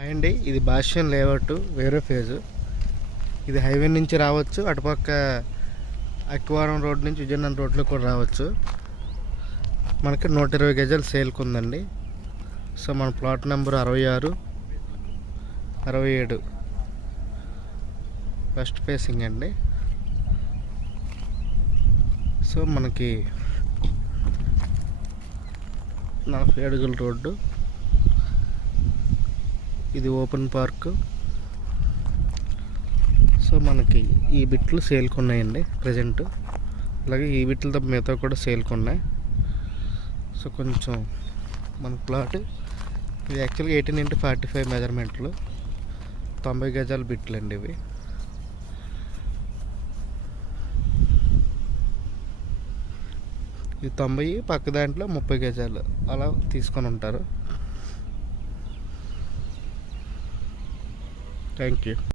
అండి ఇది భాష్యం లేఅవుట్ వేరే ఫేజు. ఇది హైవే నుంచి రావచ్చు, అటుపక్క అక్కివరం రోడ్ నుంచి విజయనగరం రోడ్లో కూడా రావచ్చు. మనకి 120 గజాలు సేల్కి ఉందండి. సో మన ప్లాట్ నెంబర్ 66, 67 వెస్ట్ ఫేసింగ్ అండి. సో మనకి 40 అడుగుల రోడ్డు. ఇది ఓపెన్ పార్క్. సో మనకి ఈ బిట్లు సేల్కి ఉన్నాయండి ప్రజెంట్. అలాగే ఈ బిట్లతో మిగతా కూడా సేల్కి ఉన్నాయి. సో కొంచెం మన ప్లాట్ ఇది యాక్చువల్గా 18x45 మెజర్మెంట్లు, 90 గజాల బిట్లు అండి ఇవి. ఇది 90, పక్క దాంట్లో 30 గజాలు అలా తీసుకొని ఉంటారు. Thank you.